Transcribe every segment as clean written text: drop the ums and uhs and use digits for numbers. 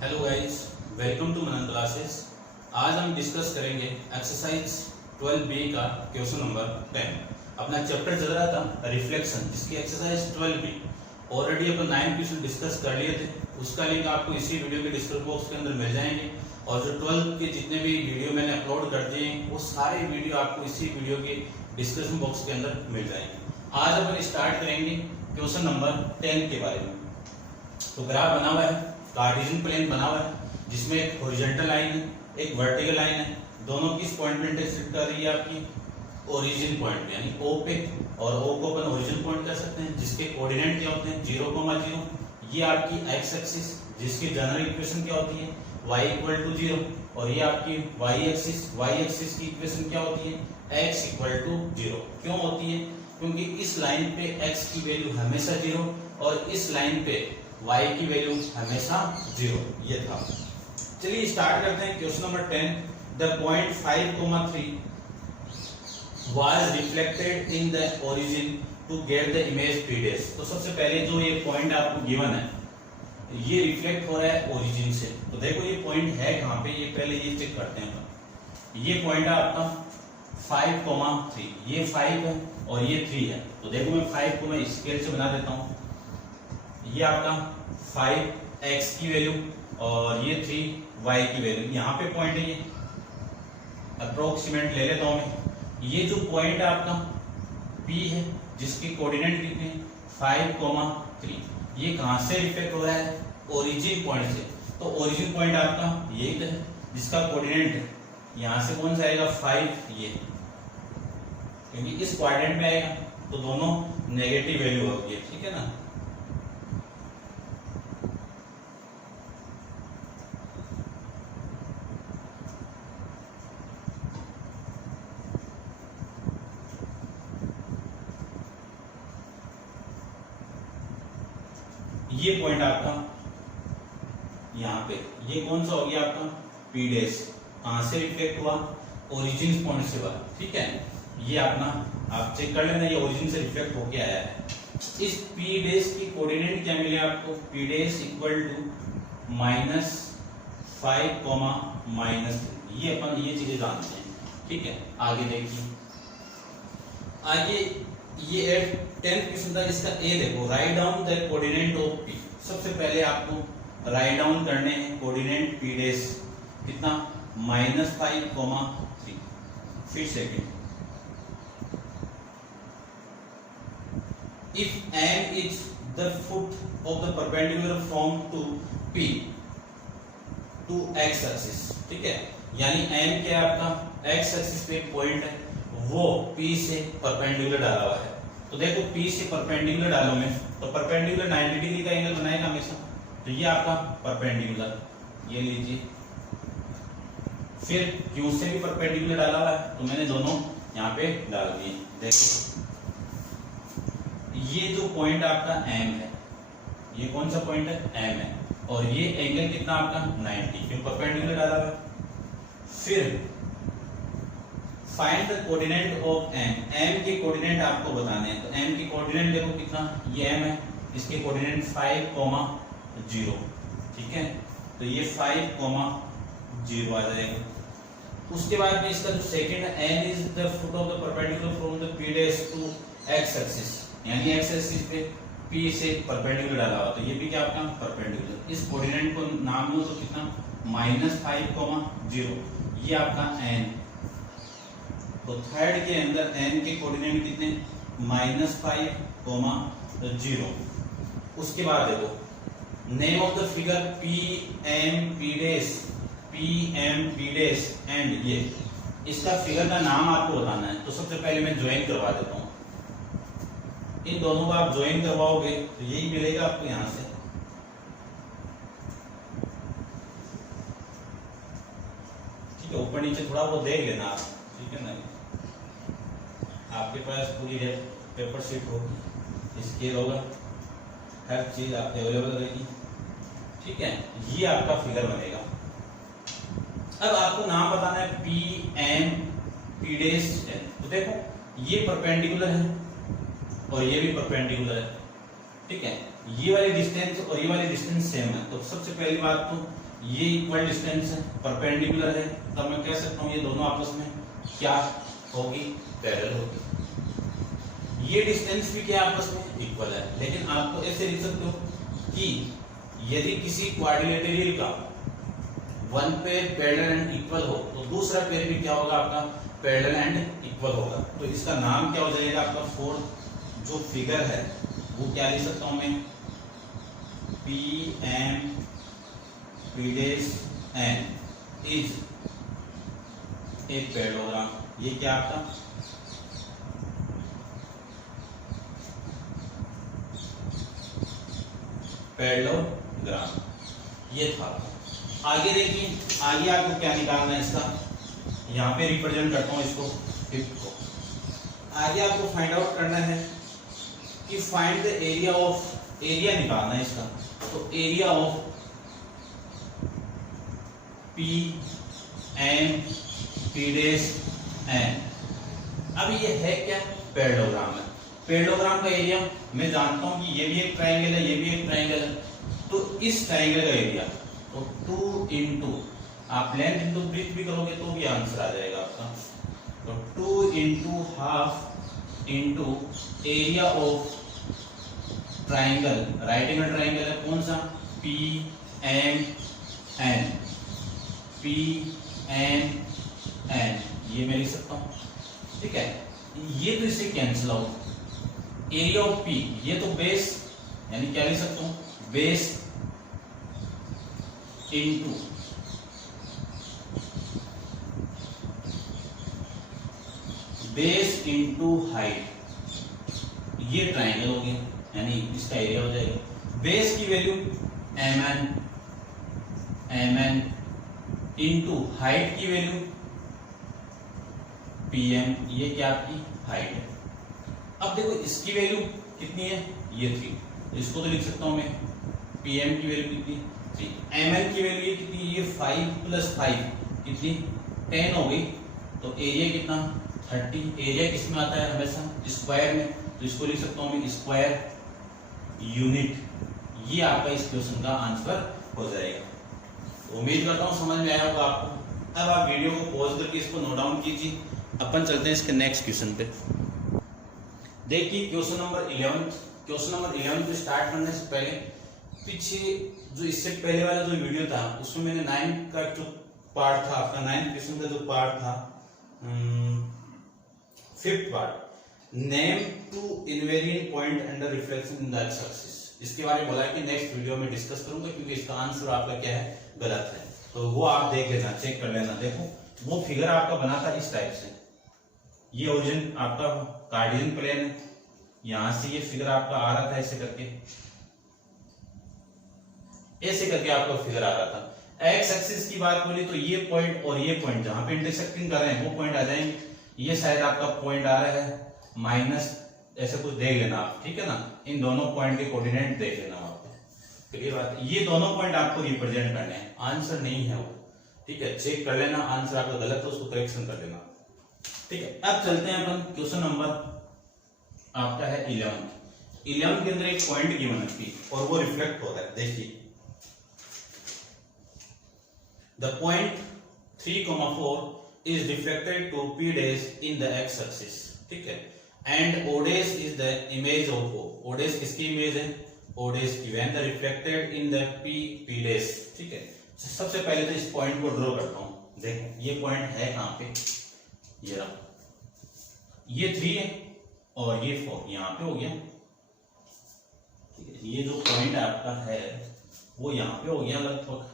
Hello guys, welcome to Manan classes. आज हम discuss करेंगे एक्सरसाइज 12B का क्वेश्चन नंबर 10। अपना चैप्टर चल रहा था रिफ्लेक्शन, जिसकी एक्सरसाइज 12B ऑलरेडी अपन 9 क्वेश्चन डिस्कस कर लिए थे। उसका लिंक आपको इसी वीडियो के डिस्क्रिप्शन बॉक्स के अंदर मिल जाएंगे। और जो 12 के जितने भी वीडियो मैंने अपलोड कर दिए हैं वो सारे वीडियो आपको इसी वीडियो के डिस्क्रिप्शन बॉक्स के अंदर मिल जाएंगे। आज अपन स्टार्ट करेंगे क्वेश्चन नंबर 10 के बारे में। तो ग्राफ बना हुआ है, कार्टेशियन प्लेन बना हुआ है, जिसमें एक हॉरिजॉन्टल लाइन है, एक वर्टिकल लाइन है। दोनों किस पॉइंट पे इंटरसेक्ट कर रही है? आपकी ओरिजिन पॉइंट पे, यानी O पे। और O को अपन ओरिजिन पॉइंट कर सकते हैं, जिसके कोऑर्डिनेट क्या होते हैं 0,0। ये आपकी एक्स एक्सिस, जिसकी जनरल इक्वेशन क्या होती है y = 0। और ये आपकी y एक्सिस की इक्वेशन क्या होती है x = 0। क्यों होती है? क्योंकि इस लाइन पे x की वैल्यू हमेशा 0 और इस लाइन पे y की वैल्यू हमेशा 0। ये था। चलिए स्टार्ट करते हैं question number 10। The point 5,3 was reflected in the origin to get the image p'। तो सबसे पहले जो ये पॉइंट आपको गिवन है, ये रिफ्लेक्ट हो रहा है ओरिजिन से। तो देखो ये पॉइंट है कहाँ पे, ये पहले ये चेक करते हैं। ये पॉइंट है आपका 5,3। ये 5 है और ये 3 है। तो देखो मैं 5 को मैं स्केल से बना देता हूँ। ये आपका 5x की वैल्यू और ये 3y की वैल्यू। यहाँ पे पॉइंट है, ये अप्रोक्सीमेट ले लेता हूँ मैं। ये जो पॉइंट है आपका P है, जिसकी कोऑर्डिनेट कितने 5,3। ये कहाँ से रिफ्लेक्ट हो रहा है? ओरिजिन पॉइंट से। तो ओरिजिन पॉइंट आपका यही है, जिसका कोऑर्डिनेट है यहाँ से कौन सा आएगा 5, ये, क्योंकि इस कोऑर्डिनेट में आएगा तो दोनों नेगेटिव वैल्यू होगी। ठीक है ना। ये पॉइंट आपका यहाँ पे, ये कौन सा हो गया आपका P'। कहां से रिफ्लेक्ट हुआ? ओरिजिन पॉइंट से हुआ। ठीक है, ये अपना आप चेक कर लेना, ये ओरिजिन से रिफ्लेक्ट होके आया है। इस P' की कोऑर्डिनेट क्या मिले आपको? P' = -5, ये अपन ये चीजें जानते हैं। ठीक है, आगे देखिए। आगे ये 10th क्वेश्चन था, इसका ए देखो। Write down the coordinate of P। सबसे पहले आपको राइट डाउन करने हैं कोऑर्डिनेट P', कितना -5,3। फिर second, if M is the foot of the perpendicular from to P to x axis. ठीक है, यानी M क्या है आपका x एक्सिस पे पॉइंट है, वो P से परपेंडिकुलर डाला हुआ है। तो देखो P से परपेंडिकुलर डालो मैं, तो परपेंडिकुलर 90 डिग्री का एंगल बनाएगा हमेशा। तो ये आपका परपेंडिकुलर, ये लीजिए। फिर Q से भी परपेंडिकुलर डाला हुआ है, तो मैंने दोनों यहाँ पे डाल दिए। देखो ये जो पॉइंट आपका M है, ये कौन सा पॉइंट है? M है। और ये एंगल कितना आपका 90, क्यों परपेंडिकुलर डाला हुआ है। फिर find the coordinate of M। M के कोऑर्डिनेट आपको बताने हैं। तो M की कोऑर्डिनेट देखो कितना, ये M है, इसके कोऑर्डिनेट 5,0। ठीक है, तो ये 5,0 आ जाएगा। उसके बाद में इसका जो सेकंड है, N is the foot of the perpendicular from the P' to x axis, यानी x एक्सिस पे P से परपेंडिकुलर डाला हुआ। तो ये भी क्या आपका परपेंडिकुलर। इस कोऑर्डिनेट को नाम लो तो कितना -5,0। ये आपका N। तो थर्ड के अंदर n के कोऑर्डिनेट कितने -5,0। उसके बाद देखो name of the figure PMP' and ये, इसका फिगर का नाम आपको बताना है। तो सबसे पहले मैं ज्वाइन करवा देता हूं। इन दोनों को आप ज्वाइन करवाओगे तो यही मिलेगा आपको यहां से। ठीक है, ऊपर नीचे थोड़ा वो देख लेना आप। ठीक है ना, आपके पास पूरी पेपर शीट होगी, स्केल होगा, हर चीज आप अवेलेबल रहेगी। ठीक है, ये आपका फिगर बनेगा। अब आपको नाम बताना है PMP'। तो देखो ये परपेंडिकुलर है और ये भी परपेंडिकुलर है। ठीक है, ये वाली डिस्टेंस और ये वाली डिस्टेंस सेम है। तो सबसे पहली बात तो ये इक्वल डिस्टेंस है, परपेंडिकुलर है, तब मैं कह सकता हूँ ये दोनों आपस में क्या होगी, पैरेलल होगी। ये डिस्टेंस भी क्या आपस में इक्वल है, लेकिन आपको ऐसे लिख सकते हो कि यदि किसी क्वाड्रिलेटरल का one pair parallel and equal हो तो दूसरा पेयर भी क्या होगा आपका, पैरेलल एंड इक्वल होगा। तो इसका नाम क्या हो जाएगा आपका, फोर्थ जो फिगर है वो क्या लिख सकता हूं मैं, P M P dash N is a parallelogram. ये क्या आपका पैरेललोग्राम, ये था। आगे देखिए, आगे आपको क्या निकालना है इसका, यहाँ पे रिप्रेजेंट करता हूँ इसको फिफ्थ को। आगे आपको फाइंड आउट करना है कि find the area of, area निकालना है इसका। तो area of P M P dash N. अब ये है क्या, पैरेललोग्राम है। पैरेललोग्राम का एरिया मैं जानता हूं कि ये भी एक ट्रायंगल है, ये भी एक ट्रायंगल है, तो इस ट्रायंगल का एरिया तो 2 इंटू, आप लेंथ इंटू ब्रेथ भी करोगे तो भी आंसर आ जाएगा आपका। तो 2 into half into area of triangle, right angle triangle है कौन सा, P M N, P M N, ये मैं लिख सकता हूं, ठीक है। ये तो इससे cancel out, area of P, ये तो बेस, यानी क्या लिख सकता हूं, base into base into height, ये ट्रायंगल हो गया, यानी इसका एरिया हो जाएगा। बेस की value M N into height की वैल्यू पीएम, ये क्या आपकी हाइट है। अब देखो इसकी वैल्यू कितनी है, ये 3, इसको तो लिख सकता हूं मैं, पीएम की वैल्यू कितनी, 3, एम एन की वैल्यू कितनी, ये 5 + 5 कितनी, 10 हो गई। तो एरिया कितना, 30। एरिया किसमें आता है, हमेशा स्क्वायर में, तो इसको लिख सकता हूं मैं स्क्वायर यूनिट। ये आपका इस क्वेश्चन का आंसर हो जाएगा। तो उम्मीद करता हूं समझ में आया होगा आपको। अब आप वीडियो को पॉज करके इसको नोट डाउन कीजिए, अपन चलते हैं इसके नेक्स्ट क्वेश्चन पे। देखिए क्वेश्चन नंबर 11। क्वेश्चन नंबर 11 को स्टार्ट करने से पहले पीछे जो इससे पहले वाला जो वीडियो था उसमें मैंने 9 का जो पार्ट था आपका, 9 क्वेश्चन का जो पार्ट था, 5th part, name two invariant point under reflection in the x axis, इसके बारे में बोला है कि नेक्स्ट वीडियो में डिस्कस करूंगा, क्योंकि इसका आंसर आपका क्या है, गलत है। तो वो आप देख लेना, चेक कर लेना। देखो वो फिगर आपका बना था इस टाइप से, ये ओरिजिन आपका कार्टेशियन प्लेन है, यहां से ये फिगर आपका आ रहा था ऐसे करके, ऐसे करके आपका फिगर आ रहा था। एक्स एक्सिस की बात बोली तो ये पॉइंट और ये पॉइंट जहां पे इंटरसेक्टिंग कर रहे हैं वो पॉइंट आ जाएंगे। ये शायद आपका पॉइंट आ रहा है माइनस, ऐसे कुछ देख लेना आप, ठीक है ना। इन दोनों पॉइंट के कोऑर्डिनेट देख लेना आप, क्लियर बात। ये दोनों पॉइंट आपको रिप्रेजेंट करने हैं, आंसर नहीं है वो, ठीक है। चेक कर लेना, आंसर आपका गलत है उसको करेक्शन कर लेना, ठीक है। अब चलते हैं अपन क्वेश्चन नंबर आपका है 11। 11 के अंदर एक पॉइंट गिवन है और वो रिफ्लेक्ट हो रहा है, देखिए the point 3,4 is reflected to P dash in the x axis, ठीक है। and O dash is the image of O, O dash किसकी इमेज है, O dash की, when the reflected in the P dash, ठीक है। सबसे पहले तो इस पॉइंट को ड्रॉ करता हूं। देखो ये पॉइंट है कहां पे, ये रहा, ये 3 है और ये 4 यहां पे हो गया, ठीक है। ये जो पॉइंट आपका है वो यहां पे हो गया लगभग,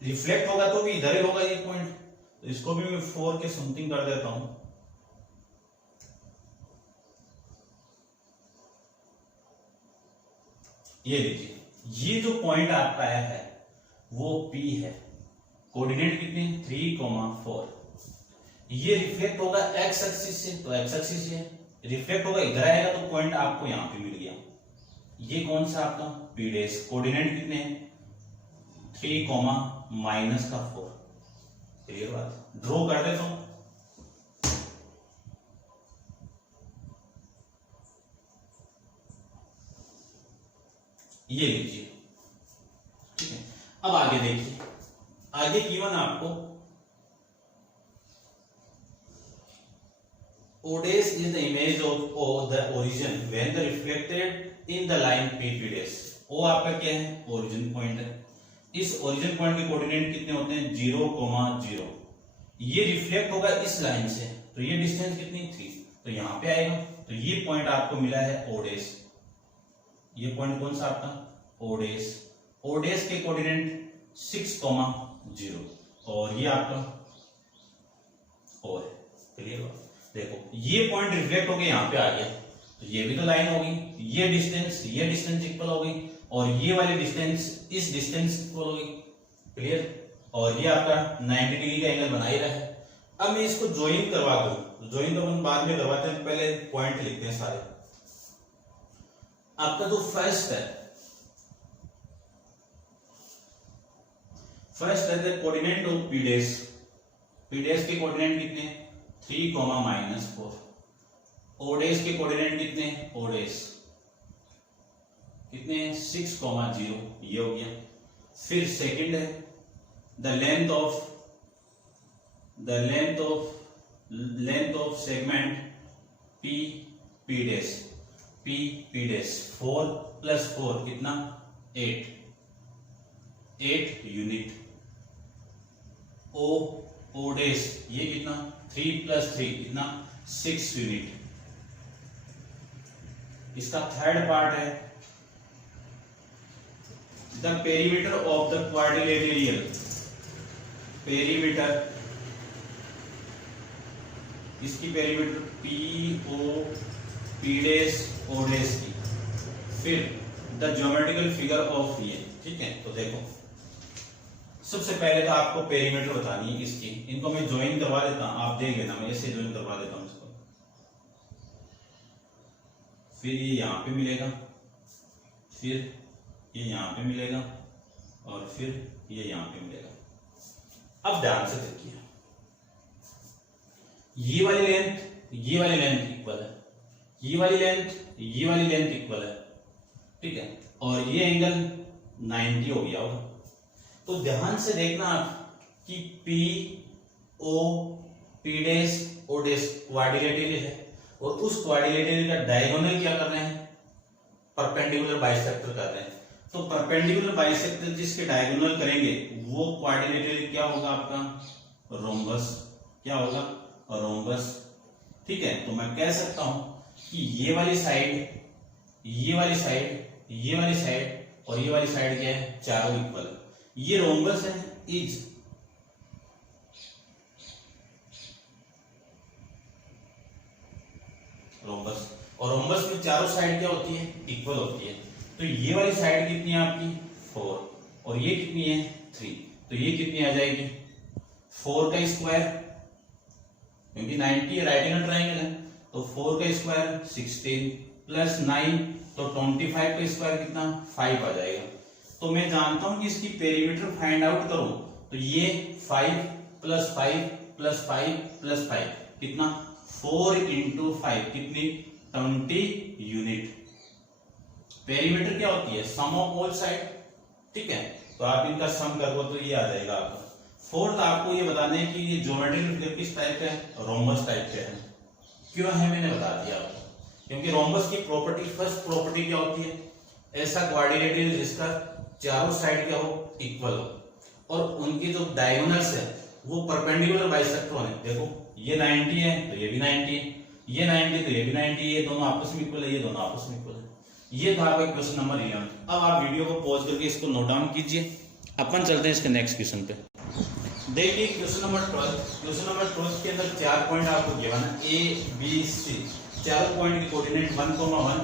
रिफ्लेक्ट होगा तो भी इधर ही होगा ये पॉइंट, तो इसको भी मैं 4 के समथिंग कर देता हूं। ये लीजिए, ये जो पॉइंट आपका आया है वो P है, कोऑर्डिनेट कितने, 3,4। ये रिफ्लेक्ट होगा एक्स एक्सिस से, तो एक्स एक्सिस से रिफ्लेक्ट होगा, इधर आएगा तो पॉइंट आपको यहां पे मिल गया। ये कौन सा आपका P डैश, कोऑर्डिनेट कितने हैं, 3, -4, क्लियर बात। ड्रॉ कर देता हूं, ये लीजिए, ठीक है। अब आगे देखिए, आगे गिवन आपको Odes is the image of O, the origin when the reflected in the line P dash। O आपका क्या है, ओरिजिन पॉइंट है। इस ओरिजिन पॉइंट के कोऑर्डिनेट कितने होते हैं, 0,0। ये रिफ्लेक्ट होगा इस लाइन से, तो ये डिस्टेंस कितनी, 3, तो यहां पे आएगा। तो ये पॉइंट आपको मिला है ओडेस। ये पॉइंट कौन सा आपका, ओडेस। ओडेस के कोऑर्डिनेट 6,0 और ये आपका और क्लियर हुआ। देखो ये पॉइंट रिफ्लेक्ट होके यहाँ पे आ गया, तो ये भी तो लाइन होगी, ये डिस्टेंस इक्वल हो गई और ये वाली डिस्टेंस इस डिस्टेंस इक्वल हो गई, क्लियर। और ये आपका 90 डिग्री का एंगल बना ही रहा है। अब मैं इसको ज्वाइन करवा दूं, ज्वाइन तो हम बाद में करवाते हैं, पहले पॉइंट लिखते हैं सारे। आपका जो फर्स्ट है कोऑर्डिनेट ऑफ पी डैश के कोऑर्डिनेट कितने, 3, -4। ओडेस के कोऑर्डिनेट कितने, ओडेस कितने, 6,0, ये हो गया। फिर सेकंड है the length of segment P dash 4 + 4 कितना, 8 यूनिट। ओडेस ये कितना, 3 + 3 कितना, 6 यूनिट। इसका थर्ड पार्ट है the perimeter of the quadrilateral. Perimeter, इसकी पेरीमीटर पी डैश ओडेस की। फिर द ज्योमेट्रिकल फिगर ऑफ ये, ठीक है। तो देखो सबसे पहले तो आपको पेरीमीटर बतानी है इसकी, इनको मैं ज्वाइन करवा देता हूं, आप देख लेना, मैं ऐसे ज्वाइन करवा देता हूं इसको। फिर ये यहां पे मिलेगा, फिर ये यहां पे मिलेगा और फिर ये यहां पे मिलेगा। अब ध्यान से देखिए, ये वाली लेंथ इक्वल है, ये वाली लेंथ इक्वल है, ठीक है। और ये एंगल 90 हो गया होगा। तो ध्यान से देखना आप कि P dash O dash quadrilateral है और उस क्वाड्रिलेटरल का डायगोनल क्या कर रहे हैं, परपेंडिकुलर बाइसेक्टर कर रहे हैं। तो परपेंडिकुलर बाइसेक्टर जिसके डायगोनल करेंगे वो क्वाड्रिलेटरल क्या होगा आपका, रोम्बस। क्या होगा, रोम्बस, ठीक है। तो मैं कह सकता हूं कि ये वाली साइड और ये वाली साइड क्या है, चारों इक्वल। ये रोम्बस है, इज रोम्बस, और रोम्बस में चारों साइड क्या होती है, इक्वल होती है। तो ये वाली साइड कितनी है आपकी, 4 और ये कितनी है, 3। तो ये कितनी आ जाएगी, 4 का स्क्वायर, क्योंकि 90 राइट एंगल ट्रायंगल है, तो 4 का स्क्वायर 16 + 9 तो 25 का स्क्वायर कितना, 5 आ जाएगा। तो मैं जानता हूं कि इसकी पेरीमीटर फाइंड आउट करूं, तो ये 5 + 5 + 5 + 5 कितना, 4 × 5 कितनी, 20 यूनिट। पेरीमीटर क्या होती है, सम ऑफ ऑल साइड, ठीक है। तो आप इनका सम करो तो ये आ जाएगा आपका। फोर्थ आपको ये बताना है कि ये ज्योमेट्रिकल फिगर किस टाइप का है, रोम्बस टाइप का है। क्यों है मैंने बता दिया आपको, क्योंकि रोम्बस की प्रॉपर्टी, फर्स्ट प्रॉपर्टी क्या होती है, ऐसा क्वाड्रिलेटरल जिसका चारों साइड क्या हो, इक्वल हो और उनके जो डायगोनल्स है वो परपेंडिकुलर बाइसेक्टर होने। देखो ये 90 है तो ये भी 90 है, ये 90 तो ये भी 90, ये दोनों आपस में इक्वल है, ये दोनों आपस में इक्वल है। ये था आपका क्वेश्चन नंबर 11। अब आप वीडियो को पॉज करके इसको नोट डाउन कीजिए, अपन चलते हैं इसके नेक्स्ट क्वेश्चन पे। देखिए क्वेश्चन नंबर 12 के अंदर 4 पॉइंट आपको गिवन है, A, B, C। चारों पॉइंट के coordinate 1,1,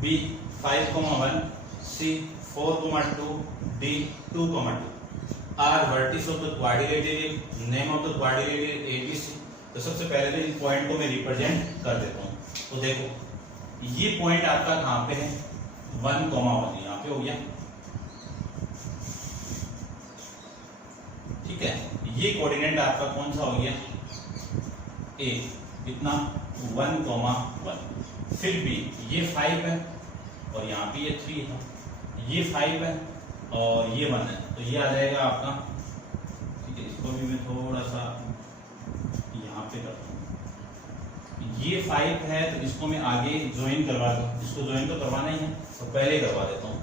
B 5,1, C 4,2, D 2,2 are vertices of the quadrilateral, name of the quadrilateral ABC। तो सबसे पहले तो इन पॉइंट को मैं रिप्रेजेंट कर देता हूँ। तो देखो ये पॉइंट आपका कहाँ पे है, 1,1 यहाँ पे हो गया, ठीक है। ये कोऑर्डिनेट आपका कौन सा हो गया, A, कितना 1,1। फिर B ये 5 है और यहाँ पे ये 3 है, ये 5 है और ये 1 है, तो ये आ जाएगा आपका, ठीक है। इसको भी मैं थोड़ा सा यहाँ पे करता हूँ। ये 5 है तो इसको मैं आगे ज्वाइन करवा दूँ, इसको ज्वाइन तो करवाना ही है तो पहले करवा देता हूँ।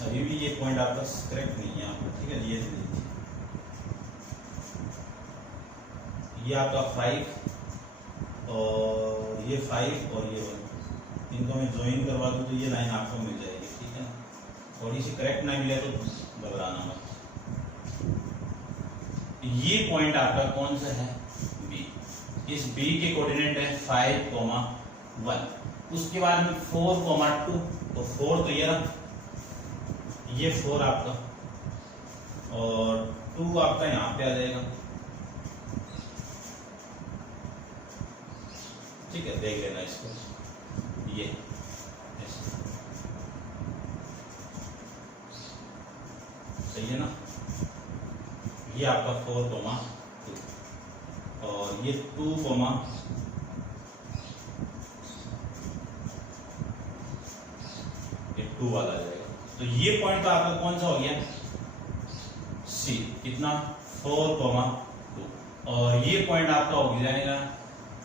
अभी भी ये पॉइंट आपका करेक्ट नहीं है यहाँ पर, ठीक है। ये आपका 5 और ये 5 और ये 1, इनको मैं ज्वाइन करवा दूँ तो ये लाइन आपको मिल जाएगी, ठीक है। थोड़ी सी करेक्ट ना मिले तो घबराना मत। ये पॉइंट आपका कौन सा है, बी। इस बी के कोऑर्डिनेट है 5, 1। उसके बाद में 4, 2, तो 4 तो ये 4 आपका और 2 आपका यहाँ पे आ जाएगा, ठीक है। देख लेना इसको, ये सही है ना। ये आपका 4, 2 और ये 2, ये 2 वाला आ जाएगा। तो ये पॉइंट तो आपका कौन सा हो गया, सी। कितना, 4, 2 और ये पॉइंट आपका हो जाएगा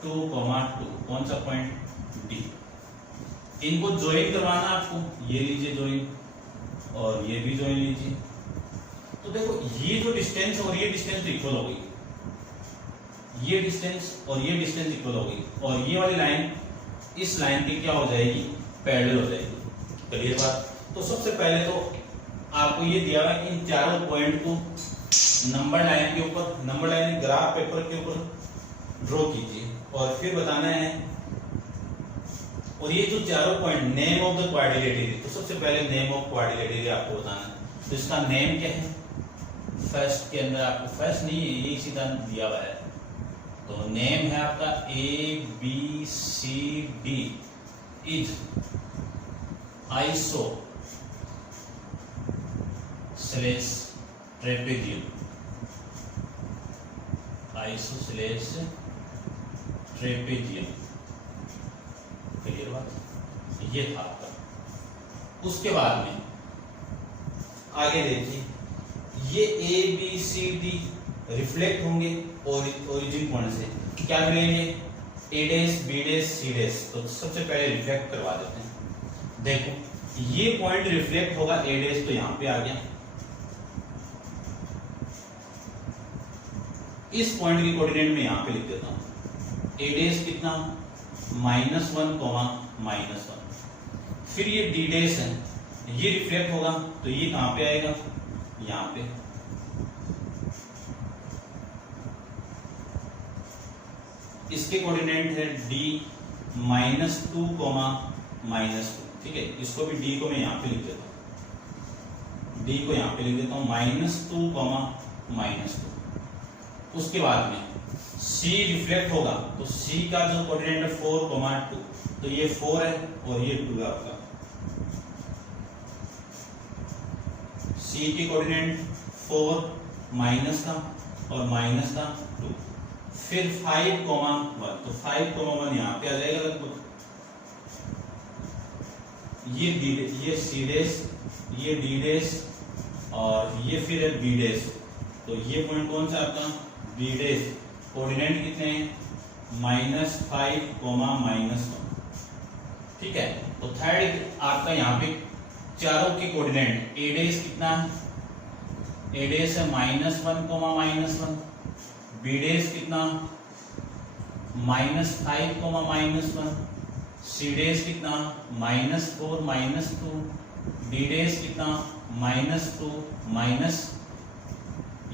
2, 2। कौन सा पॉइंट, डी। इनको ज्वाइन करवाना आपको, ये लीजिए ज्वाइन और ये भी ज्वाइन लीजिए। तो देखो ये जो डिस्टेंस और ये डिस्टेंस इक्वल हो गई, ये डिस्टेंस और ये डिस्टेंस इक्वल हो गई, और ये वाली लाइन इस लाइन की क्या हो जाएगी, पैरेलल हो जाएगी। क्लियर बात। तो सबसे पहले तो आपको ये दिया हुआ है कि इन चारों पॉइंट को नंबर लाइन के ऊपर, नंबर लाइन ग्राफ पेपर के ऊपर ड्रॉ कीजिए और फिर बताना है। और ये जो चारों point, name of the quadrilateral, तो सबसे पहले नेम ऑफ क्वाड्रिलेटरल आपको बताना है। तो इसका नेम क्या है, फर्स्ट के अंदर आपको, फर्स्ट नहीं है ये सीधा दिया हुआ है, तो नेम है आपका ABCD is iso slash trapezium, iso slash trapezium. Clear बात, ये था आपका। उसके बाद में आगे देखिए, ये ABCD रिफ्लेक्ट होंगे ओरिजिन पॉइंट से, क्या मिलेंगे, A', B', C'। तो सबसे पहले रिफ्लेक्ट करवा देते हैं। देखो ये पॉइंट रिफ्लेक्ट होगा A', तो यहां पे आ गया। इस पॉइंट की कोऑर्डिनेट में यहां पे लिख देता हूं, A' कितना, -1, -1। फिर ये D' है, ये रिफ्लेक्ट होगा तो ये कहां पे आएगा, यहां पे। इसके कोऑर्डिनेट है D, -2, -2, ठीक है। इसको भी D को मैं यहां पे लिख देता हूं, D को यहां पे लिख देता हूं, -2, -2। उसके बाद में C रिफ्लेक्ट होगा तो C का जो कोऑर्डिनेट है 4, 2, तो ये 4 है और ये 2 है आपका। C की कोऑर्डिनेट 4 माइनस का और माइनस का 2। फिर 5, 1, तो 5, 1 यहाँ पे आ जाएगा लगभग। ये C', ये D' और ये फिर है B'। तो ये पॉइंट कौन सा आपका, B'। कोऑर्डिनेट कितने हैं, -5, -1, ठीक है। तो थर्ड आपका यहाँ पे चारों के कोऑर्डिनेट, A' कितना है, A' है -1, -1। B' कितना, -5, -1। C' कितना, -4, -2। D' कितना, -2,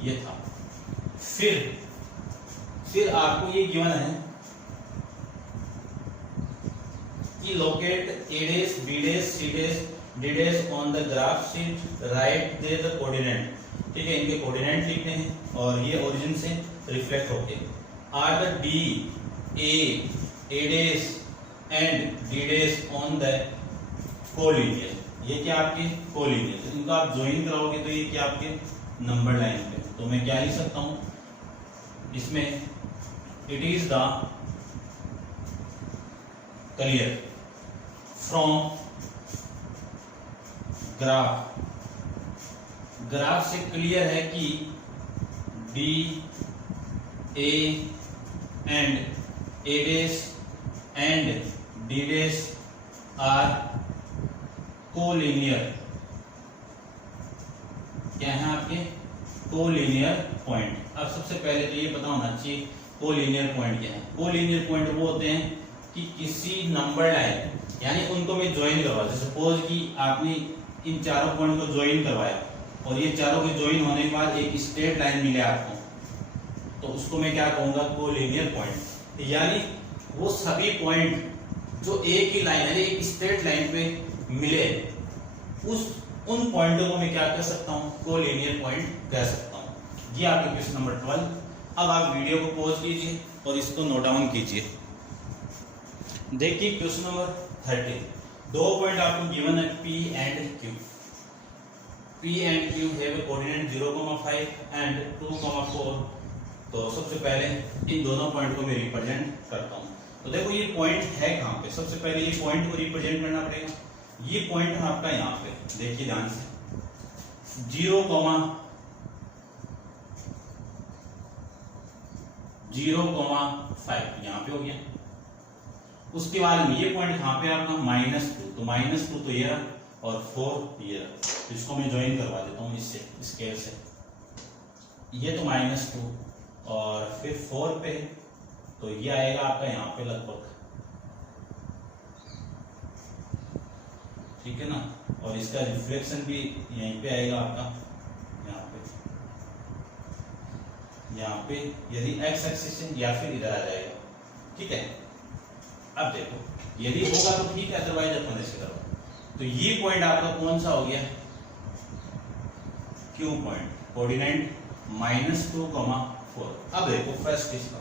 ये था। फिर आपको ये गिवन है कि locate A', B', C', D' on the graph sheet, write their the coordinate, ठीक है। इनके कोऑर्डिनेट लिखने हैं और ये ओरिजिन से रिफ्लेक्ट होके are the D, A' and D' on the collinear. ये क्या आपके कोलिनियर, इनको आप ज्वाइन कराओगे तो ये क्या आपके नंबर लाइन पे। तो मैं क्या लिख सकता हूं इसमें, it is the clear from graph, graph से क्लियर है कि D A and A dash and D dash are collinear, क्या है आपके कोलिनियर पॉइंट। अब सबसे पहले तो ये पता होना चाहिए कोलिनियर पॉइंट क्या है। कोलिनियर पॉइंट वो होते हैं कि किसी नंबर लाइन, यानी उनको मैं ज्वाइन करवा, जैसे सपोज कि आपने इन चारों पॉइंट को ज्वाइन करवाया और ये चारों के ज्वाइन होने के बाद एक स्ट्रेट लाइन मिले आपको, तो उसको मैं क्या कहूंगा कोलिनियर पॉइंट। यानी वो सभी पॉइंट जो एक ही लाइन यानी एक स्ट्रेट लाइन पे मिले, उन पॉइंटों को मैं क्या कह सकता हूं कोलिनियर पॉइंट कह सकता हूं। ये आपके क्वेश्चन नंबर 12। अब आप वीडियो को पॉज कीजिए और इसको नोट डाउन कीजिए। देखिए क्वेश्चन नंबर 13, दो पॉइंट आपको गिवन है P and Q। P and Q have coordinate 0,5 and 2,4। तो सबसे पहले इन दोनों पॉइंट को मैं रिप्रेजेंट करता हूं। तो देखो ये पॉइंट है कहां पे, सबसे पहले ये पॉइंट को रिप्रेजेंट करना पड़ेगा। ये पॉइंट है आपका यहाँ पे, देखिए ध्यान से 0,5 यहाँ पे हो गया। उसके बाद में ये पॉइंट कहां पे आपका -2, तो -2 तो ये रहा और 4 ये रहा। इसको मैं ज्वाइन करवा देता हूँ इससे, स्केल से। ये तो -2 और फिर 4 पे, तो ये आएगा आपका यहाँ पे लगभग, ठीक है ना। और इसका रिफ्लेक्शन भी यहीं पे आएगा आपका, यहाँ पे यदि एक्स एक्सिस है या फिर इधर आ जाएगा, ठीक है। अब देखो यदि होगा तो ठीक है, अदरवाइज अपन ऐसे करो। तो ये पॉइंट आपका कौन सा हो गया Q पॉइंट, कोऑर्डिनेट -2,4। अब देखो फर्स्ट इसका,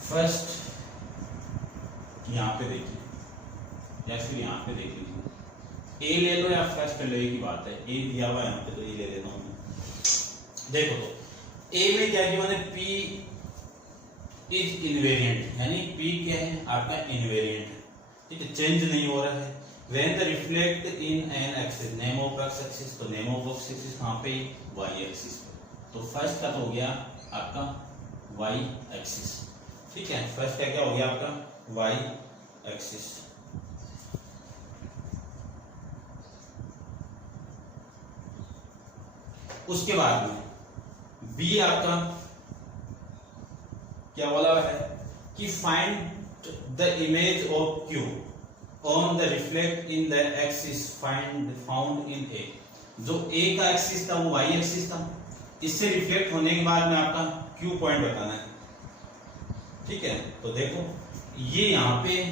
फर्स्ट यहाँ पे देखिए या फिर यहाँ पे देख लीजिए, ए ले लो या फर्स्ट ले लो, एक ही बात है। ए दिया हुआ है यहाँ पे तो ये ले लेता हूँ। देखो तो ए में क्या गिवन है, P इज इनवेरिएंट, यानी P क्या है आपका इनवेरिएंट, ठीक है, चेंज नहीं हो रहा है। When the reflect in an axis, name of x axis, तो नेम ऑफ एक्स एक्सिस कहाँ पे, y एक्सिस पे। तो फर्स्ट का तो हो गया आपका y एक्सिस, ठीक है। फर्स्ट का क्या हो गया आपका y एक्सिस। उसके बाद में बी आपका क्या बोला है कि find the image of Q on the reflect in the axis found in A. जो ए का एक्सिस था वो y एक्सिस था, इससे रिफ्लेक्ट होने के बाद में आपका Q पॉइंट बताना है, ठीक है। तो देखो ये यहाँ पे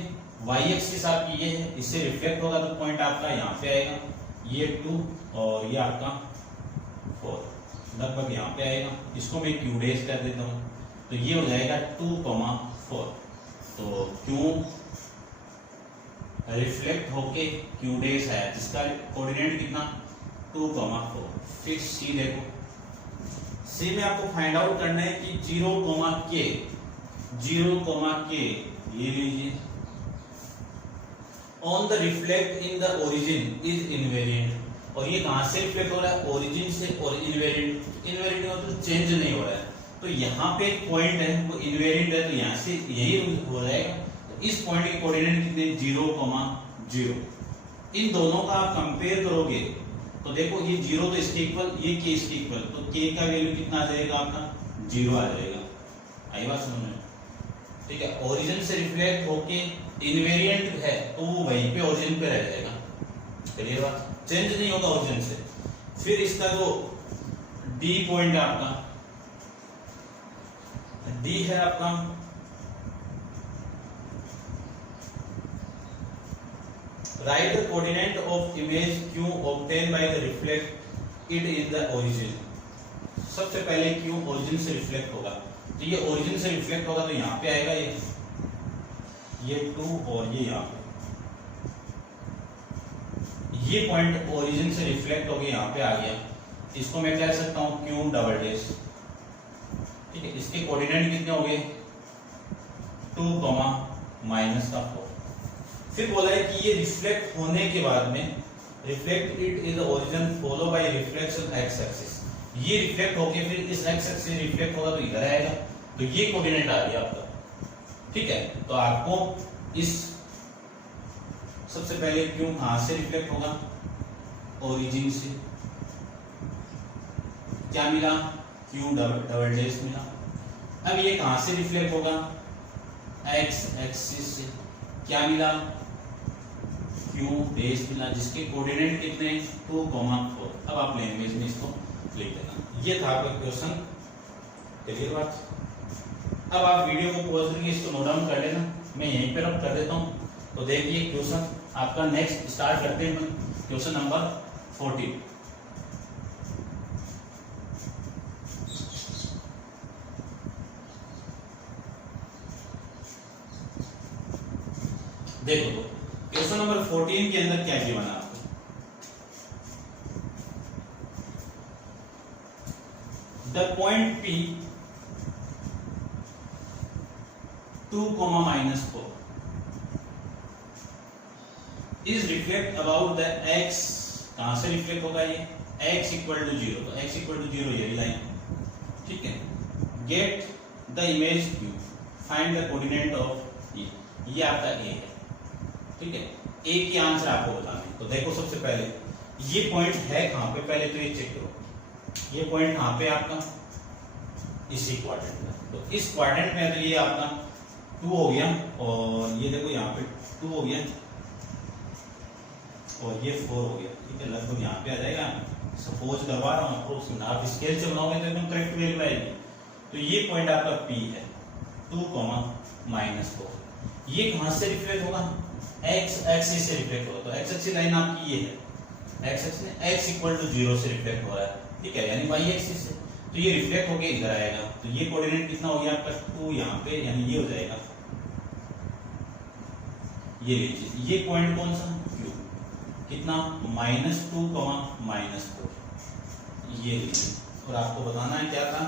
y एक्सिस आपकी ये है, इससे रिफ्लेक्ट होगा तो पॉइंट आपका यहाँ पे आएगा, ये 2 और ये आपका 4 लगभग यहाँ पे आएगा। इसको मैं Q डैश कर देता हूँ, तो ये हो जाएगा 2,4। तो Q रिफ्लेक्ट होके Q डैश आया, जिसका कोऑर्डिनेट कितना 2,4। फिर C देखो, C में आपको फाइंड आउट करना है कि 0,K ये लीजिए on the reflect in the origin is invariant. और ये कहां से रिफ्लेक्ट हो रहा है, ओरिजिन से। और इनवेरिएंट, इनवेरिएंट मतलब चेंज नहीं हो रहा है। तो यहाँ पे एक पॉइंट है वो इनवेरिएंट है, तो यहाँ से यही हो जाएगा। तो इस पॉइंट के कोऑर्डिनेट कितने 0,0। इन दोनों का आप कंपेयर करोगे तो देखो ये 0 तो इसके इक्वल, ये K इसके इक्वल, तो K का वैल्यू कितना आ जाएगा आपका 0 आ जाएगा। आई बात समझ में, ठीक है। ओरिजिन से रिफ्लेक्ट होके इनवेरिएंट है तो वो वहीं पे ओरिजिन पे रह जाएगा, क्लियर बात, चेंज नहीं होगा ओरिजिन से। फिर इसका जो D पॉइंट है आपका, D है आपका right the coordinate of image Q obtain by the reflect it in the origin. सबसे पहले Q ओरिजिन से रिफ्लेक्ट होगा, तो ये ओरिजिन से रिफ्लेक्ट होगा तो यहाँ पे आएगा ये 2 और ये यहाँ पे ये पॉइंट ओरिजिन से रिफ्लेक्ट हो गया, यहाँ पे आ गया। इसको मैं कह सकता हूँ Q डबल डैश, ठीक है। इसके कोऑर्डिनेट कितने हो गए 2, -4। फिर बोला है कि ये रिफ्लेक्ट होने के बाद में reflect it is the origin follow by reflection x axis. ये रिफ्लेक्ट होके फिर इस एक्स एक्सिस से रिफ्लेक्ट होगा तो इधर आएगा, तो ये कोऑर्डिनेट आ गया आपका। ठीक है, तो आपको इस सबसे पहले क्यों कहां से रिफ्लेक्ट होगा, ओरिजिन से। क्या मिला, क्यों डबल डैश मिला। अब ये कहां से रिफ्लेक्ट होगा, एक्स एक्सिस से। क्या मिला, क्यों बेस मिला, जिसके कोऑर्डिनेट कितने 2,4। अब आप लैंग्वेज में इसको लिख देना। ये था आपका क्वेश्चन, क्लियर बात। अब आप वीडियो को पॉज करके इसको नोट डाउन कर लेना, मैं यहीं पर अब कर देता हूँ। तो देखिए क्वेश्चन आपका नेक्स्ट स्टार्ट करते हैं क्वेश्चन नंबर 14। देखो तो क्वेश्चन नंबर 14 के अंदर क्या गिवन है आपको। The point P 2,-4 is reflect about the x। कहां से रिफ्लेक्ट होगा ये, x इक्वल टू 0, तो x इक्वल टू 0 ये लाइन। ठीक है, get the image Q, find the coordinate of ये आपका A है। ठीक है, ए की आंसर आपको बताना है। तो देखो सबसे पहले ये पॉइंट है कहां पे, पहले तो ये चेक करो। ये पॉइंट कहां पे आपका, इसी क्वाड्रेंट में। तो इस क्वाड्रेंट में तो ये आपका 2 हो गया, और ये देखो यहाँ पे 2 हो गया, और ये 4 हो गया। ठीक है, लगभग यहाँ पे आ जाएगा। सपोज करवा रहा हूँ अप्रोक्सीमेट, आप स्केल से बनाओगे तो एकदम करेक्ट वैल्यू आएगी। तो ये पॉइंट आपका P है 2,-4। ये कहां से रिफ्लेक्ट होगा, x एक्सिस से रिफ्लेक्ट होगा। तो x एक्सिस लाइन आपकी ये है, x एक्सिस में x इक्वल टू 0 से रिफ्लेक्ट हो रहा है। ठीक है, यानी y एक्सिस से। तो ये रिफ्लेक्ट होके इधर आएगा, तो ये कोऑर्डिनेट कितना हो गया आपका 2 यहाँ पे, यानी ये हो जाएगा। ये लीजिए, ये पॉइंट कौन सा, Q, कितना -2, -4। ये लीजिए, और आपको बताना है क्या था,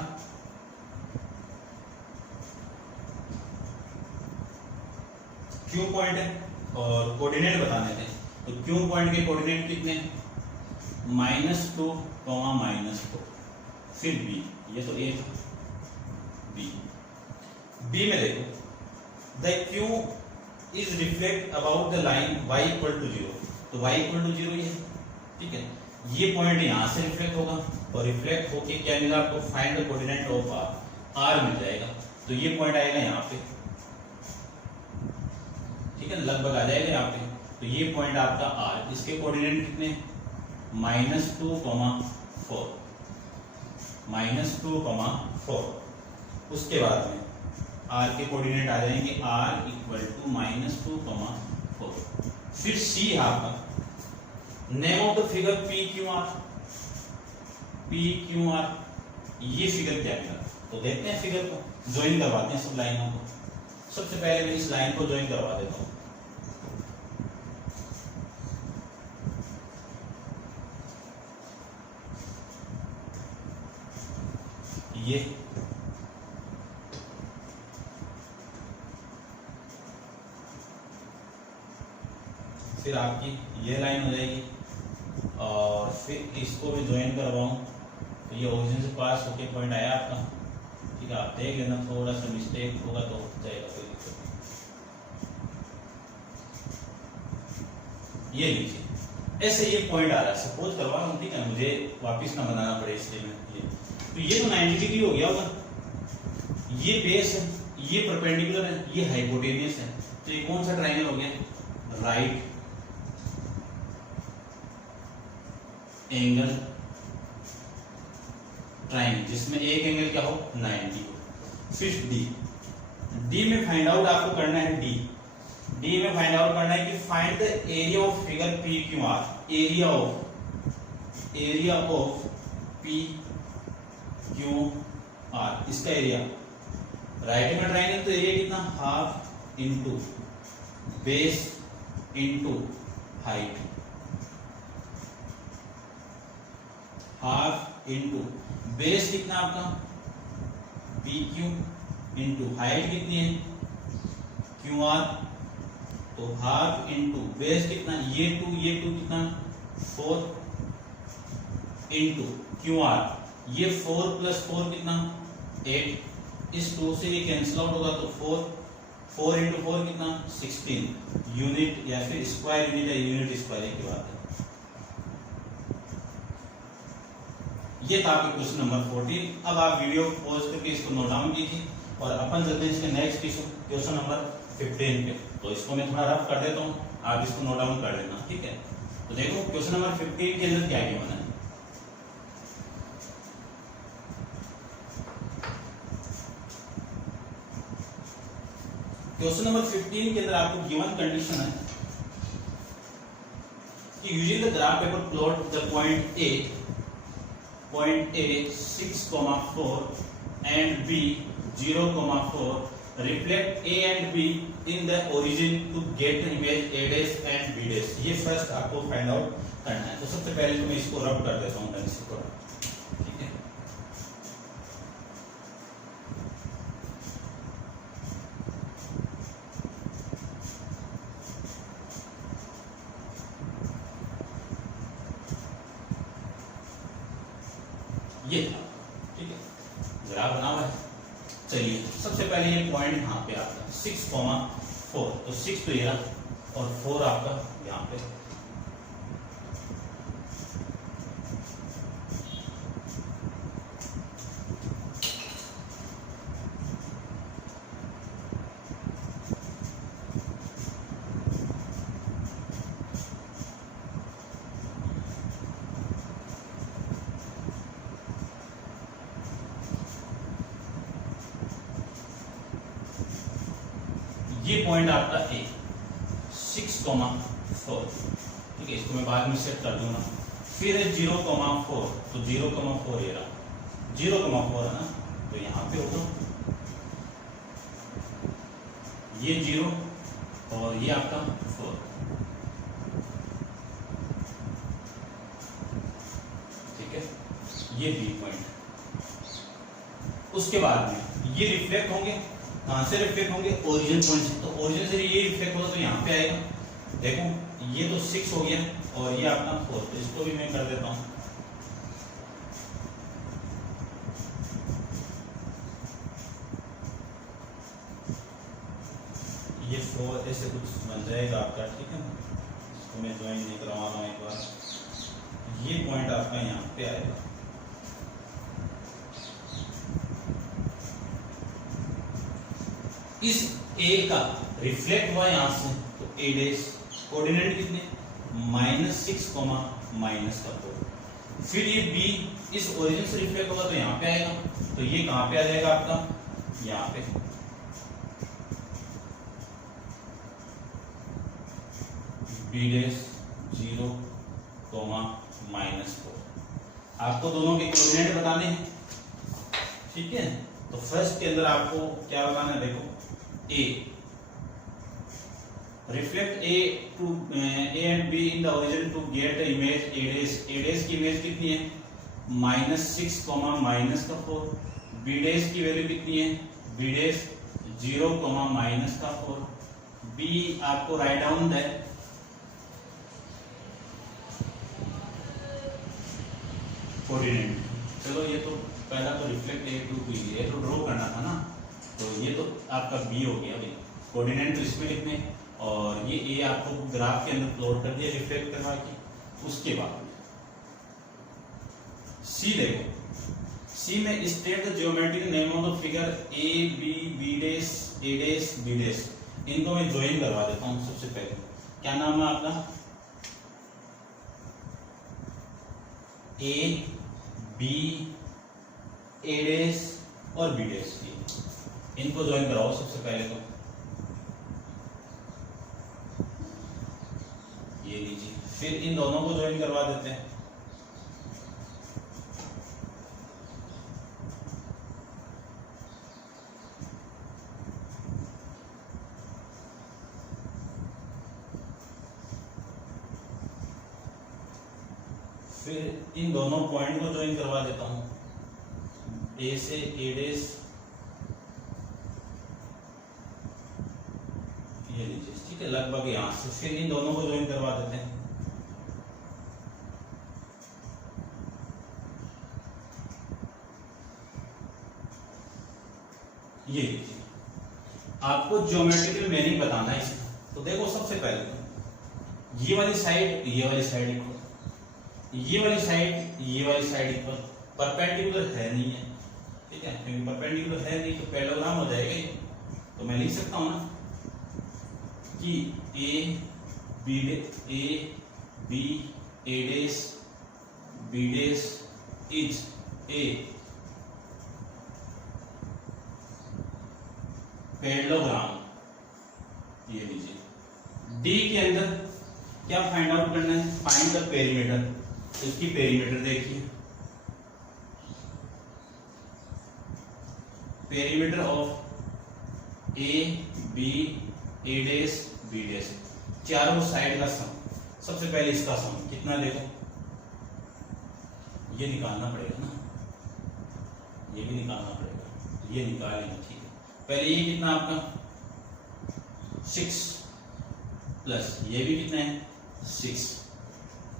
Q पॉइंट है और कोऑर्डिनेट बताने थे। तो Q पॉइंट के कोऑर्डिनेट कितने, -2, -4। फिर B, ये तो A था, B में देखो, the Q is reflect about the line y equal to 0। तो y इक्वल टू 0 ये। ठीक है, ये पॉइंट यहां से रिफ्लेक्ट होगा, और रिफ्लेक्ट होके क्या मिला आपको, find the coordinate of r मिल जाएगा। तो ये पॉइंट आएगा यहाँ पे। ठीक है, लगभग आ जाएगा यहाँ पे। तो ये पॉइंट आपका R, इसके कोऑर्डिनेट कितने, -2,4, -2,4। उसके बाद में R के कोऑर्डिनेट आ जाएंगे R इक्वल टू -2,4। फिर C है आपका, name of the figure PQR। PQR, ये फिगर क्या है, तो देखते हैं फिगर को, ज्वाइन करवाते हैं सब लाइनों को। सबसे पहले मैं इस लाइन को ज्वाइन करवा देता हूं। ये फिर आपकी ये लाइन हो जाएगी, और फिर इसको भी ज्वाइन करवाऊं तो ये ओरिजिन से पास होके पॉइंट आया आपका। ठीक है, आप देख लेना, थोड़ा सा मिस्टेक होगा तो जाएगा, कोई दिक्कत नहीं। ये लीजिए, ऐसे ये पॉइंट आ रहा है, सपोज करवा रहा हूँ। ठीक है, मुझे वापिस ना बनाना पड़े इसलिए मैं ये तो 90 डिग्री हो गया होगा। ये बेस है, ये परपेंडिकुलर है, ये हाइपोटेनियस है। तो ये कौन सा ट्रायंगल हो गया, राइट एंगल ट्रायंगल, जिसमें एक एंगल क्या हो 90 हो। फिर डी में फाइंड आउट आपको करना है, डी में फाइंड आउट करना है कि find the area of figure PQR। Area of PQR, इसका एरिया, राइट एंगल ट्रायंगल, तो एरिया कितना, half into base into height, half into base कितना आपका PQ इंटू हाइट कितनी है QR, तो हाफ इंटू बेस कितना, ये टू कितना 4 इंटू क्यू आर, ये 4 प्लस 4 कितना 8, इस 2 से ये कैंसिल आउट होगा तो 4 इंटू 4 कितना 16 यूनिट, या फिर स्क्वायर यूनिट या यूनिट स्क्वायर की बात है। ये था आपका क्वेश्चन नंबर 14। अब आप वीडियो पॉज करके इसको नोट डाउन कीजिए और अपन चलते हैं इसके नेक्स्ट क्वेश्चन नंबर 15 पे। तो इसको मैं थोड़ा रफ कर देता हूँ, आप इसको नोट डाउन कर लेना, ठीक है। तो देखो क्वेश्चन नंबर 15 के अंदर क्या गिवन है। क्वेश्चन नंबर 15 के अंदर आपको गिवन कंडीशन है कि using the graph paper plot the point A 6,4 and B 0,4, reflect A and B in the origin to get the image A dash and B dash। ये first आपको find out करना है। तो सबसे पहले तो मैं इसको रब कर देता हूँ ढंग से थोड़ा, ठीक है। ये था, ठीक है, ग्राफ बना हुआ है। चलिए सबसे पहले ये पॉइंट यहाँ पे आता है 6,4, तो 6 तो ये और 4 आपका यहाँ पे। ये पॉइंट आपका A 6,4, ठीक है, इसको मैं बाद में सेट कर दूंगा। फिर है 0,4, तो 0,4 ये रहा, 0,4 है ना, तो यहाँ पे होगा ये 0 और ये आपका 4, ठीक है, ये B पॉइंट। उसके बाद में ये रिफ्लेक्ट होंगे, कहां से रिफ्लेक्ट होंगे, ओरिजिन पॉइंट से। तो ओरिजिन से ये रिफ्लेक्ट होगा तो यहाँ पे आएगा। देखो ये तो 6 हो गया और ये अपना 4, तो इसको भी मैं कर देता हूँ। ये 4 ऐसे कुछ बन जाएगा आपका, ठीक है। इसको मैं ज्वाइन नहीं करवा रहा हूँ एक बार। ये पॉइंट आपका यहाँ पे आएगा, इस A का रिफ्लेक्ट हुआ यहां से, तो A डैश कोऑर्डिनेट कितने -6, -4। फिर ये B इस ओरिजिन से रिफ्लेक्ट होगा तो यहाँ पे आएगा, तो ये कहां पे आ जाएगा आपका, यहाँ पे। B dash 0, -4। आपको दोनों के कोऑर्डिनेट बताने हैं, ठीक है। तो फर्स्ट के अंदर आपको क्या बताना है, देखो A reflect A and B in the origin to get the image A dash। A dash की इमेज कितनी है -6, -4। B dash की वैल्यू कितनी है, B dash 0, -4। B आपको राइट डाउन है कोऑर्डिनेट। चलो ये तो पहला तो रिफ्लेक्ट A टू B ये तो ड्रॉ करना था ना, तो ये तो आपका B हो गया भाई। कोऑर्डिनेट तो इसमें लिखने और ये A आपको ग्राफ के अंदर प्लॉट कर दिया रिफ्लेक्ट करवा के। उसके बाद C देखो, C में state the geometric name of the figure A B B dash A dash B dash. इनको मैं ज्वाइन करवा देता हूँ। सबसे पहले क्या नाम है आपका, A B A डैश और B डैश की, इनको ज्वाइन कराओ सबसे पहले। तो ये लीजिए, फिर इन दोनों को ज्वाइन करवा देते हैं। फिर इन दोनों पॉइंट को ज्वाइन करवा देता हूं, A से A डैश, ये लीजिए, ठीक है, लगभग यहां से। फिर इन दोनों को ज्वाइन करवा देते हैं। ये लीजिए, आपको ज्योमेट्रिकल मीनिंग बताना है इसका। तो देखो सबसे पहले तो ये वाली साइड इक्वल, ये वाली साइड इक्वल, परपेंडिकुलर है नहीं है, ठीक है, क्योंकि परपेंडिकुलर है नहीं तो पैरेललोग्राम हो जाएगा ये। तो मैं लिख सकता हूं ना कि A B dash is a parallelogram. ये लीजिए, डी के अंदर क्या फाइंड आउट करना है, फाइंड द पेरीमीटर। इसकी पेरीमीटर देखिए, perimeter of A dash B dash, चारों साइड का सम। सबसे पहले इसका सम कितना, देखो ये निकालना पड़ेगा ना, ये भी निकालना पड़ेगा, ये निकालेंगे, ठीक है। पहले ये कितना आपका 6 प्लस ये भी कितना है 6,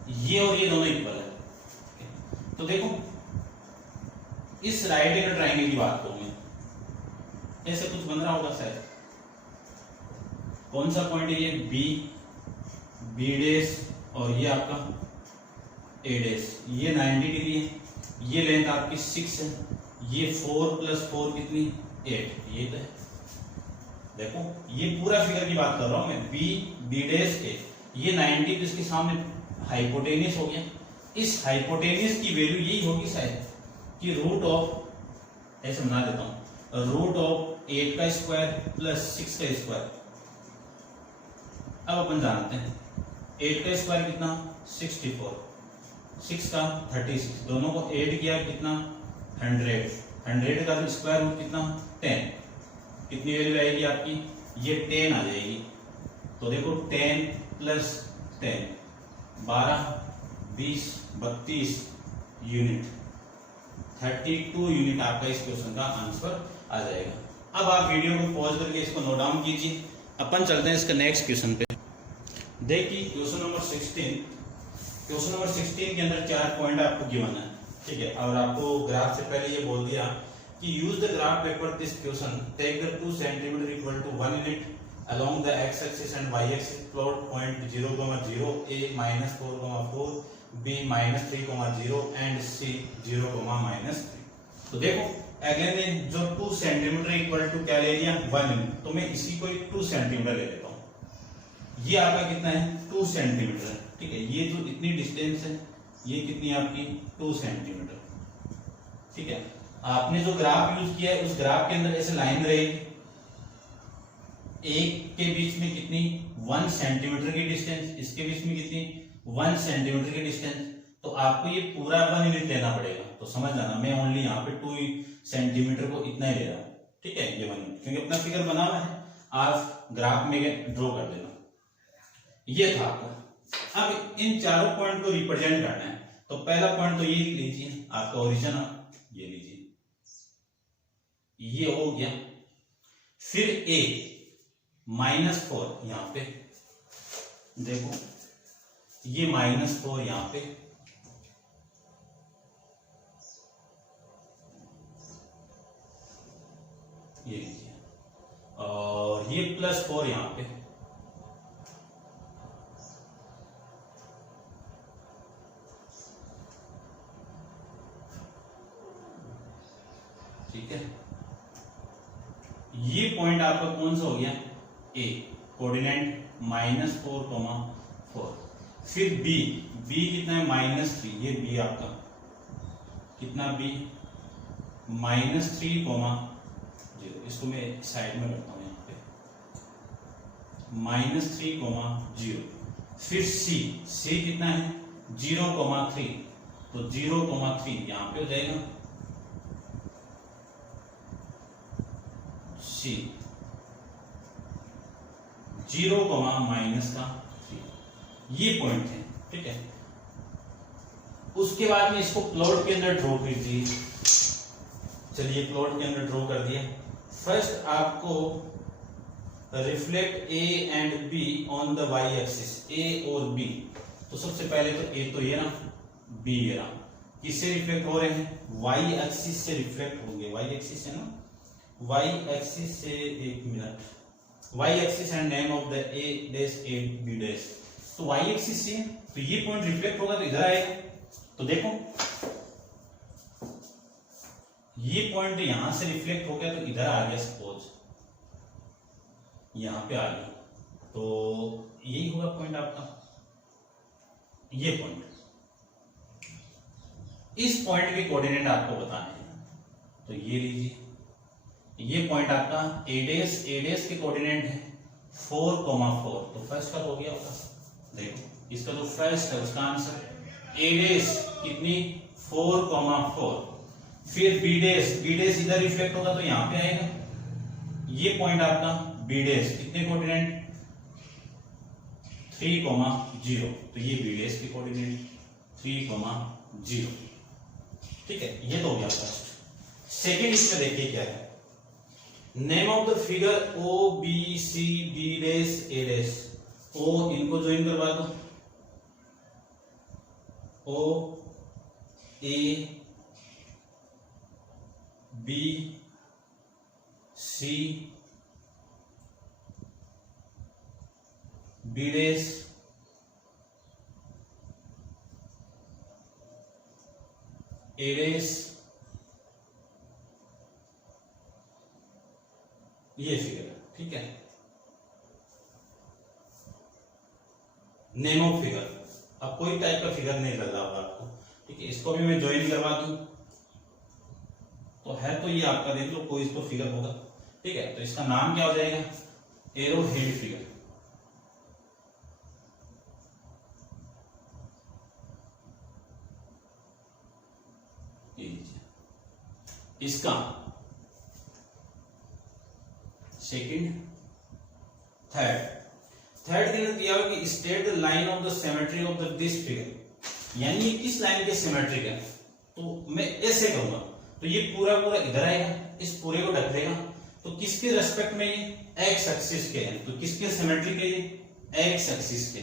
ये और ये दोनों इक्वल है। तो देखो इस राइट एंगल ट्रायंगल की बात करूं मैं, ऐसे कुछ बन रहा होगा शायद। कौन सा पॉइंट है ये, बी डैश और ये आपका ए डैश, ये 90 डिग्री है, ये लेंथ आपकी 6 है, ये 4 प्लस 4 कितनी 8, ये तो है। देखो ये पूरा फिगर की बात कर रहा हूं मैं, बी डैश ए, ये 90 इसके सामने हाइपोटेनियस हो गया। इस हाइपोटेनियस की वैल्यू यही होगी शायद कि रूट ऑफ, ऐसे बना देता हूं, रूट ऑफ 8 का स्क्वायर प्लस 6 का स्क्वायर। अब अपन जानते हैं 8 का स्क्वायर कितना 64, 6 का 36, दोनों को ऐड किया कितना 100 का स्क्वायर रूट कितना 10, कितनी वैल्यू आएगी आपकी, ये 10 आ जाएगी। तो देखो 10 प्लस 10 12 20 32 यूनिट, 32 यूनिट आपका इस क्वेश्चन का आंसर आ जाएगा। अब आप वीडियो को पॉज करके इसको नोट डाउन कीजिए, अपन चलते हैं इसके नेक्स्ट क्वेश्चन पे। देखिए क्वेश्चन नंबर 16 के अंदर 4 पॉइंट आपको गिवन है, ठीक है। और आपको ग्राफ से पहले ये बोल दिया कि use the graph paper this question, take the 2 centimetre equal to 1 unit along the x axis and y axis, plot point 0, 0, a -4, 4, b -3, 0 and c 0, -3। तो देखो अगेन जो 2 सेंटीमीटर इक्वल टू क्या ले लिया 1 यूनिट, तो मैं इसी को 2 सेंटीमीटर ले लेता हूं। ये आपका कितना है 2 सेंटीमीटर है, ठीक है। ये जो इतनी डिस्टेंस है ये कितनी आपकी 2 सेंटीमीटर, ठीक है। आपने जो ग्राफ यूज किया है उस ग्राफ के अंदर ऐसे लाइन रहेगी, एक के बीच में कितनी 1 सेंटीमीटर की डिस्टेंस, इसके बीच में कितनी 1 सेंटीमीटर की डिस्टेंस। तो आपको ये पूरा 1 यूनिट लेना पड़ेगा। तो समझ जाना मैं ओनली यहाँ पे 2 सेंटीमीटर को इतना ही ले रहा हूँ, ठीक है, ये 1 यूनिट, क्योंकि अपना फिगर बना हुआ है, आप ग्राफ में ड्रॉ कर देना। ये था आपका। अब इन चारों पॉइंट को रिप्रेजेंट करना है, तो पहला पॉइंट तो ये लीजिए आपका ओरिजिन, ये लीजिए, ये हो गया। फिर ए -4 यहां पे देखो, ये -4 यहां पे, ये लीजिए, और ये +4 यहां पे, ठीक है। ये पॉइंट आपका कौन सा हो गया ए, कोऑर्डिनेट -4, 4। फिर बी कितना है -3, ये बी आपका कितना बी -3, 0। इसको मैं साइड में रखता हूं यहाँ पे, -3, 0। फिर सी कितना है 0,3, तो 0,3 यहां पे हो जाएगा सी, 0, -3। ये पॉइंट है, ठीक है। उसके बाद में इसको प्लॉट के अंदर ड्रॉ कीजिए। चलिए प्लॉट के अंदर ड्रॉ कर दिया। फर्स्ट आपको reflect A and B on the Y axis, A और बी। तो सबसे पहले तो ए तो ये ना, बी ये ना, किससे रिफ्लेक्ट हो रहे हैं, वाई एक्सिस से रिफ्लेक्ट होंगे, वाई एक्सिस है ना, वाई एक्सिस से, एक minute, Y axis and name of the A dash A B dash. तो वाई एक्सिस से तो ये पॉइंट रिफ्लेक्ट होगा तो इधर आएगा। तो देखो ये पॉइंट यहां से रिफ्लेक्ट हो गया तो इधर आ गया, सपोज यहां पे आ गया, तो यही होगा पॉइंट आपका, ये पॉइंट। इस पॉइंट के कोऑर्डिनेट आपको बताने हैं, तो ये लीजिए, ये पॉइंट आपका ए डैश के कोऑर्डिनेट है 4,4, तो फर्स्ट का हो गया होगा। देखो इसका जो फर्स्ट है उसका आंसर ए डैश कितनी 4,4। फिर बी डैश इधर रिफ्लेक्ट होगा तो यहां पे आएगा, ये पॉइंट आपका बी डैश कितने कोऑर्डिनेट 3,0, तो ये बी डैश के कोऑर्डिनेट 3,0। ठीक है, ये तो हो गया फर्स्ट। सेकंड इसमें देखिए क्या है, name of the figure O B C D dash A dash. O इनको ज्वाइन करवा दो, O A B C B dash A dash, ये फिगर है। ठीक है, नेम ऑफ फिगर, अब कोई टाइप का फिगर नहीं लग रहा होगा आपको। ठीक है, इसको भी मैं ज्वाइन करवा दूं तो है, तो ये आपका देख लो कोई इसको फिगर होगा। ठीक है, तो इसका नाम क्या हो जाएगा, एरो हेड फिगर। ये लीजिए, इसका सेकंड थर्ड के अंदर दिया हुआ कि state the line of the symmetry of this figure, यानी ये किस लाइन के सिमेट्रिक है। तो मैं ऐसे करूंगा तो ये पूरा पूरा इधर आएगा, इस पूरे को ढक देगा, तो किसके रेस्पेक्ट में ये एक्स एक्सिस के हैं, तो किसके सिमेट्रिक है ये एक्स एक्सिस के।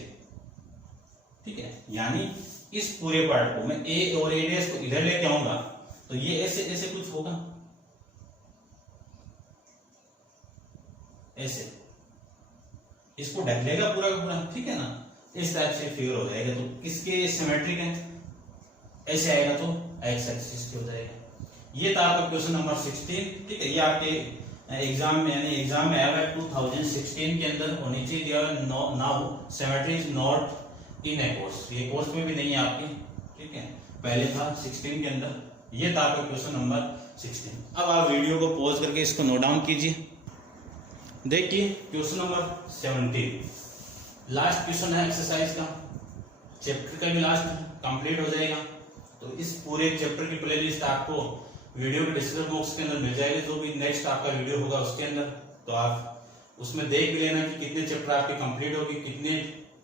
ठीक है, यानी इस पूरे पार्ट को मैं ए और ए डैश को इधर लेके आऊंगा तो ये ऐसे ऐसे कुछ होगा, ऐसे इसको ढक लेगा पूरा का पूरा। ठीक है ना, इस टाइप से फिगर हो जाएगा। तो किसके सिमेट्रिक है, ऐसे आएगा तो एक्स एक्सिस के हो जाएगा। ये था आपका क्वेश्चन नंबर 16। ठीक है, ये आपके एग्जाम में यानी एग्जाम में आया हुआ 2016 के अंदर, और नीचे दिया now symmetry is not in A course, ये कोर्स में भी नहीं है आपकी। ठीक है, पहले था 16 के अंदर। ये था आपका क्वेश्चन नंबर 16। अब आप वीडियो को पॉज करके इसको नोट डाउन कीजिए। देखिए क्वेश्चन नंबर 17 लास्ट क्वेश्चन है एक्सरसाइज का, चैप्टर का भी लास्ट कंप्लीट हो जाएगा। तो इस पूरे चैप्टर की प्लेलिस्ट आपको वीडियो के डिस्क्रिप्शन बॉक्स के अंदर मिल जाएगी, जो भी नेक्स्ट आपका वीडियो होगा उसके अंदर। तो आप उसमें देख भी लेना कि कितने चैप्टर आपके कंप्लीट होगी, कितने